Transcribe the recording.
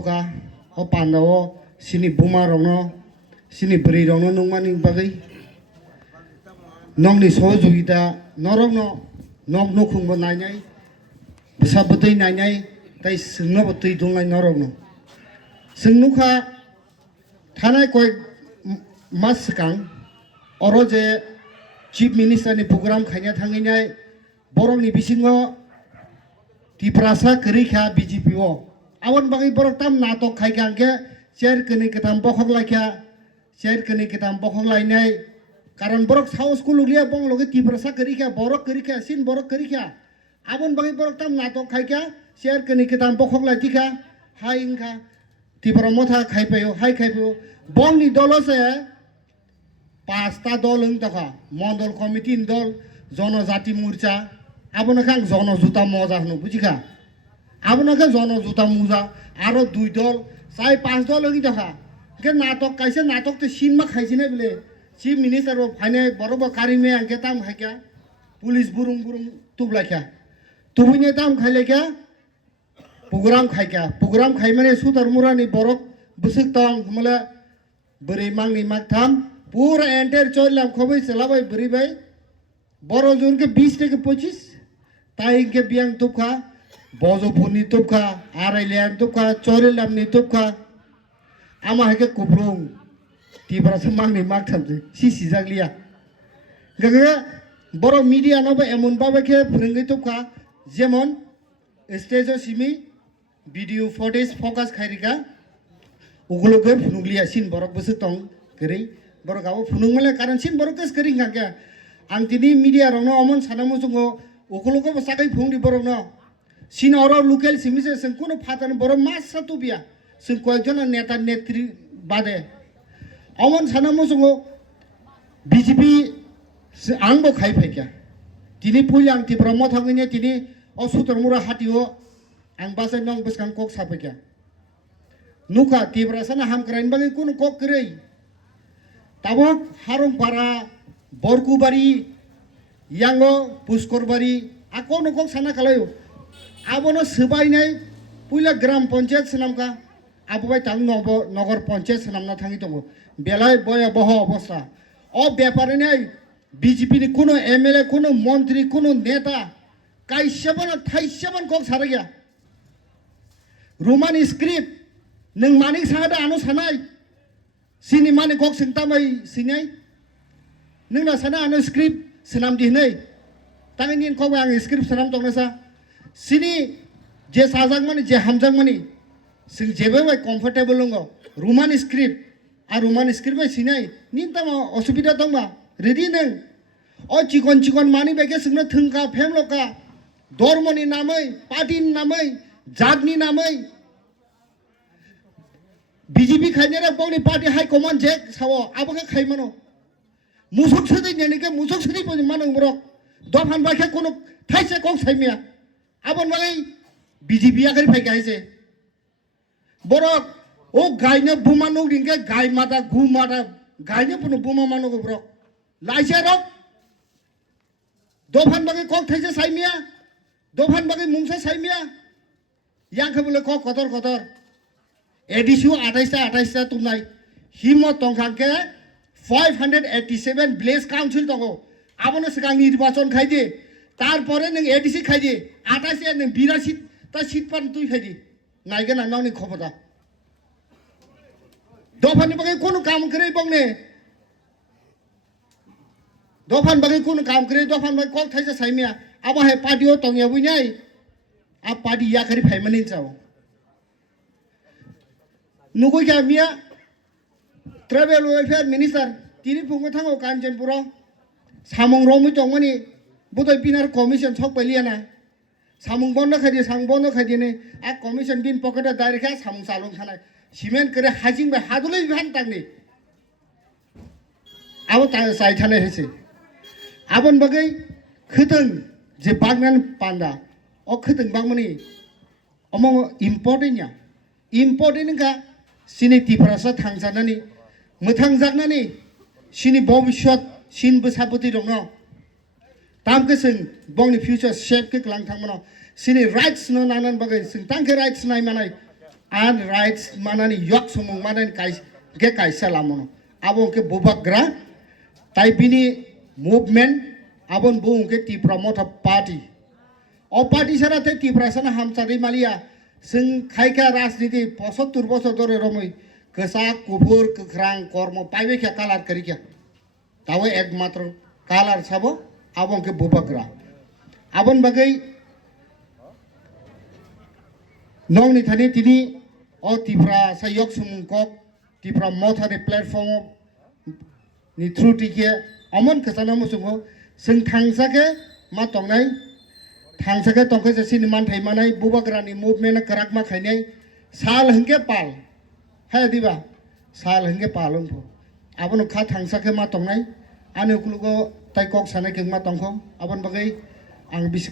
ka o panda o sini buma rongno sini beri rongno nungmani bagai nong ni soju ita norongno nog nukung ba nai bisa betai nai tai sengno betai dungai norongno sengnuka thanai koi mas sekang oro je chief minister ni program khanya thangi nai borong ni bisingo tiprasa kerikha BJP o awan bagai borok tam nato khai gangke share kene ketam bokhok laikya share kene ketam bokhok lainai karon borok saus kululia bong loge tiprasa kerikha borok kerikha sin borok kerikha awan bagai borok tam nato khai kya share kene ketam bokhok laikika hai ingka tipromotha khai payo hai khai payo bong ni dolo se pasta dol ung taka mondol committee dol জনজাতি মোর্চা আপনার জনজুতা মজা হনো বুঝিকা আপনার জনজুতা মোজা আরো 2 দল 4-5 দল হই দেখা কে নাটক কাইছে নাটক তো সিনেমা খাইছে না বলে চিফ মিনিস্টার ফাইনে বড় কারিমে আঙ্কে তাম খাইকা পুলিশ বুরুং বুরুং তুবলাইকা তুবুইনে তাম খাইলেকা প্রোগ্রাম খাই মানে সুতার মুরানি বরক বুসুক তং মানে বরি মাংনি মাগথাম পুরা এন্টার চললাম খবই চালাবাই বরি ভাই বড় জনকে 20 থেকে 25 তাইকে বিয়াং তুপখা বজফুনি তুপখা আরাইলিয়ান তুপখা চরেলামনি তুপখা আমা হেকে কুপ্রং তিব্রাসে মাংনি মাগথামছে সিসি জাগলিয়া গগে বড় মিডিয়া নবে এমন ভাবে ফ্রেঙ্গি তুপখা যেমন স্টেজ সিমি ভিডিও ফুটেজ ফোকাস খাইরিকা ওগুলোকে ফুনুগলিয়া সিন বড় বসে তং গরি বড় গাও ফুনুংমালে কারণ সিন বড় তেস করি গাঙ্গা आं दिनै मिडिया रंनो अमन सानामो जोङो ओखलोको बसाकै फुंदि बरनो सिना अर लोकेल सिमिसे जों कोनो फातन बर मासा तुबिया जों कयजन नेता नेत्री बादे अमन सानामो जोङो बीजेपी आंबो खाइ फाइका दिनै पुइला आं तिब्रम थाङैने दिनै असुतर मुरा हातिओ आं बासै नं बसकां कक साफैका नुका तिब्रासाना हामक्राइन बागै कोनो कक करै ताबो हारं पारा बरकुबारी यांगो पुष्करबारी आको नको साना खालायो आबोनो सबाइनाय पुइला ग्राम पंचायत सनामका आबोबाय तां नगर पंचायत सनामना थाङि दङ बेलाय बया बह अवस्था अ व्यापारने बीजेपी नि कोनो एमएलए कोनो मंत्री कोनो नेता काइसेबन थाइसेबन कक सारगया रोमान स्क्रिप्ट नों मानिक सादा आनो सानाय सिनि माने कक सिंतामै सिनाय नोंना साना आनो स्क्रिप्ट सनाम दिनै तांनि खौ आं स्क्रिप्ट सनाम दंनोसा सिनि जे साजां माने जे हामजां माने जों जेबो बाय कम्फर्टेबल नंगौ रोमान स्क्रिप्ट आ रोमान स्क्रिप्ट बाय सिनाय निनताम असुबिदा दंबा रेडी नों अ चिकन मानि बेके जोंनो थंका फेमलका धर्मनि नामै पार्टीनि नामै जातनि नामै बीजेपी खाइनेरा बंनि पार्टी हाई कमान्ड जे सावो आबोके खाइमानो मुसुक सदै नेनिके मुसुक सदै पनि मानङ बरक दफान बाखे कोनो थाइसे कक साइमिया आबन बागै बीजेपी आगै फाइ गाइसे बरक ओ गाइने बुमा नो दिंगे गाइ माता गु माता गाइने पनि बुमा मानो बरक लाइसे रक दफान बागै कक थाइसे साइमिया दफान बागै मुंसे साइमिया यांखे बोले कक कतर एडिसु 28 ता तुमनाय हिमत तंखांके 587 ब्लेस काउंसिल दङ आबनो सिगां निर्वाचन खाइदि तारपरे नों एडिसि खाइदि 28 नों 82 ता सीट पान तुइ खाइदि नायगोन आं नोंनि खबरदा दफाननि बागै कोनो काम करे बंने दफान बागै कोनो काम करे दफान बागै कक थाइसे साइमिया आबो हाय पार्टीओ तंगिया बुइनाय आ पार्टी याखरि फाइमानि चाव नुगै गामिया ट्राइबल वेलफेयर मिनिस्टार तिनी फुंगो थांगो कांचनपुरा सामंग रमि दंमोनि बुदय बिनार कमिशन सक पैलियाना सामंग बन्द खाइदि ने आ कमिशन बिन पकेटा डाइरेक्ट सामंग सालुं थानाय सिमेन्ट करे हाजिं बे हादुलै बिहान तांनि आबो ता साइ थानाय हेसे आबन बगै खोदों जे बागनान पान्दा अ खोदों बांमोनि अमो इम्पोर्टेन्ट का सिनि तिफ्रासा थांजानानि मोथां जागनानि सिनि भबिष्यत सिन बसाबति दङ तामके जों बंनि फिउचार शेप के लां थांमोन सिनि राइट्स न नानन बगै जों तांके राइट्स नाय मानाय and rights manani yok sumung manan ke kaisa lamono abon ke bubagra tai bini movement abon bung ke ti promote party o party sara te ti prasana hamsari malia sing khaika rajniti 75 বছর ধরে রমই কেসা কুপুর কখরাং কর্ম পাইবে কে colour করি কে তাও একমাত্র colour সাবো abon ke bubagra abon bagai nong ni thani tini o tipra sayok sumungkok tipra mothari platform ni through tike amon khasana musungo sing thangsake ma tongnai thangsake tongke se sin man thai manai bubagrani movement karak ma khainai sal hingke pal ha diba sal hingke palong pho abon kha thangsake ma tongnai ane kulugo tai kok sane keng ma tongkho abon bagai ang